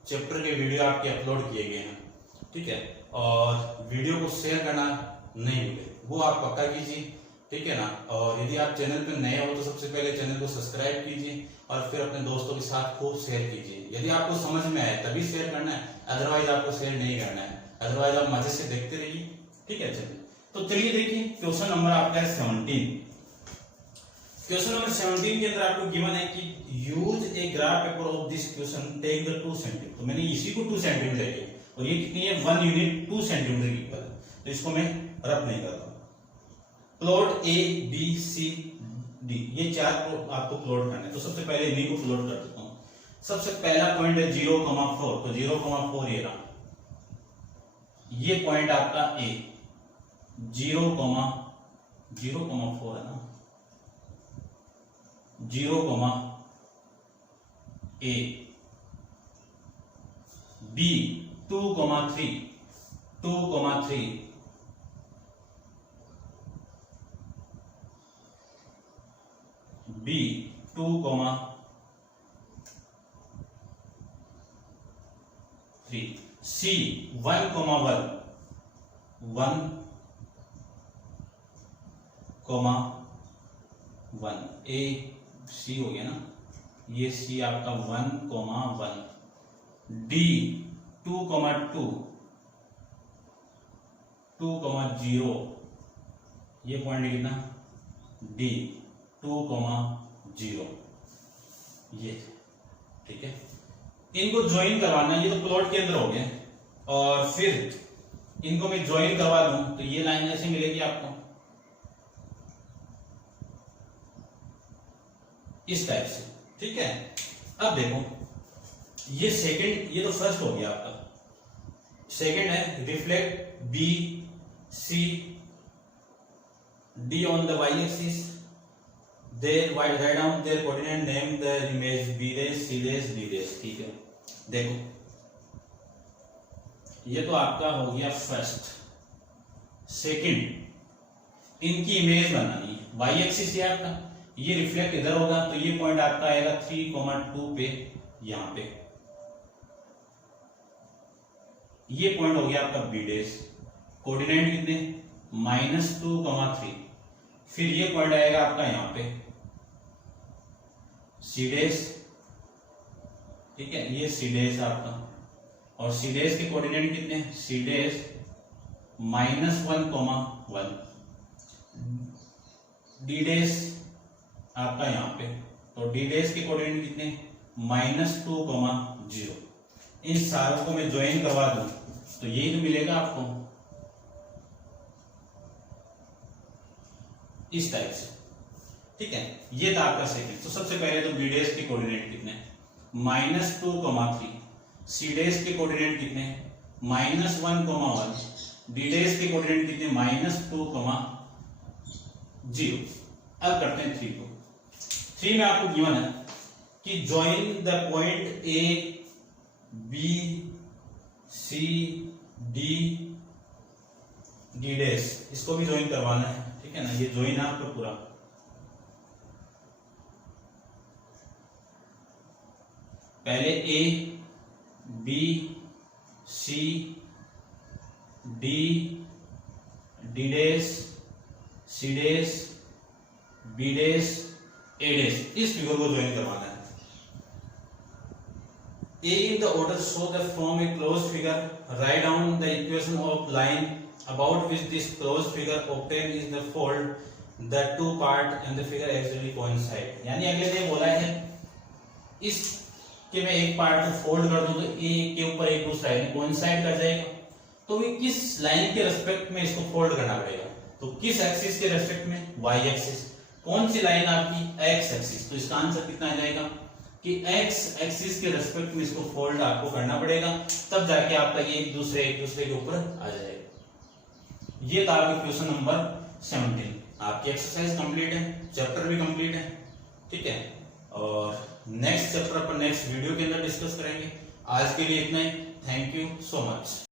चैप्टर के वीडियो आपके अपलोड किए गए हैं। ठीक है, और वीडियो को शेयर करना नहीं भूले, वो आप पक्का कीजिए। ठीक है ना, और यदि आप चैनल पर नए हो तो सबसे पहले चैनल को सब्सक्राइब कीजिए और फिर अपने दोस्तों के साथ खूब शेयर कीजिए। यदि आपको समझ में आए तभी शेयर करना है, अदरवाइज आपको शेयर नहीं करना है, अदरवाइज आप मजे से देखते रहिए। ठीक है, चलिए तो चलिए देखिए क्वेश्चन नंबर आपका है 17। क्वेश्चन नंबर 17 के अंदर आपको गिवन है कि use a graph paper of this question, take the 2 centimetre. तो मैंने इसी को 2 सेंटीमीटर लिया और ये कितनी है 1 यूनिट 2 सेंटीमीटर की इक्वल है, तो इसको मैं रब नहीं करता। Plot A B C D, ये 4 आपको प्लॉट करना है। तो सबसे पहले इन्हीं को प्लॉट कर देता हूं। सबसे पहला पॉइंट है 0,4, तो 0,4 ये रहा, ये पॉइंट आपका ए 0,4 है ना, 0, ए बी 2,3 बी 2,3 सी 1,1 ए सी हो गया ना, ये सी आपका 1,1 डी 2,0 ये पॉइंट कितना डी 2,0 ये, ठीक है। इनको ज्वाइन करवाना, ये तो प्लॉट के अंदर हो गए, और फिर इनको मैं ज्वाइन करवा दूं तो ये लाइन ऐसे मिलेगी आपको इस टाइप से, ठीक है। अब देखो ये सेकंड, ये तो फर्स्ट हो गया आपका, सेकंड है reflect B C D on the Y axis, their write down their coordinate, name the image B race C race D race, ठीक है। देखो ये तो आपका हो गया फर्स्ट। सेकंड, इनकी इमेज बनानी है, वाई एक्सिस है आपका, ये रिफ्लेक्ट इधर होगा तो ये पॉइंट आपका आएगा 3,2 पे, यहां पे ये पॉइंट हो गया आपका बी डेस, कोऑर्डिनेट कितने -2,3, फिर ये पॉइंट आएगा आपका यहां पे सी डेस, ठीक है, ये सी डेस आपका, और सी डेस के कोऑर्डिनेट कितने, सी डेस -1,1, डी डेस आपका यहां पे, तो डी डेस के कोऑर्डिनेट कितने -2,0। इन सारों को मैं ज्वाइन करवा दूं तो यही तो मिलेगा आपको इस टाइप से, ठीक है। ये था आपका सेकंड। तो सबसे पहले तो बी डेस के कोऑर्डिनेट कितने -2,3, सी डेस के कोऑर्डिनेट कितने -1,1, डी डेस के कोऑर्डिनेट कितने -2,0। अब करते हैं 3 को। 3 में आपको गिवन है कि join the point A B C D D dash, इसको भी ज्वाइन करवाना है, ठीक है ना। ये ज्वाइन है आपको पूरा, पहले A B C D D dash C dash B dash A dash, इस फिगर को ज्वाइन करवाना है। A in the order show the from a closed figure, write down the equation of line about which this closed figure obtained is the fold, the two part and the figure actually coincide। यानी अगले ने बोला है इस के मैं एक part को फोल्ड कर दूं तो ए के ऊपर एक दूसरा लाइन कोइंसाइड कर जाएगा, तो ये किस लाइन के रेस्पेक्ट में इसको फोल्ड करना पड़ेगा, तो किस एक्सिस के रेस्पेक्ट में, वाई एक्सिस। कौन सी लाइन आपकी, एक्स एक्सिस, तो इसका आंसर कितना आ जाएगा कि एक्स एक्सिस के रेस्पेक्ट में इसको फोल्ड आपको करना पड़ेगा, तब जाके आपका ये एक दूसरे के ऊपर आ जाएगा। ये था आपका क्वेश्चन नंबर 17। आपकी एक्सरसाइज कंप्लीट है, चैप्टर भी कंप्लीट है, ठीक है। और नेक्स्ट चैप्टर पर नेक्स्ट वीडियो के अंदर डिस्कस करेंगे। आज के लिए इतना ही। Thank you so much.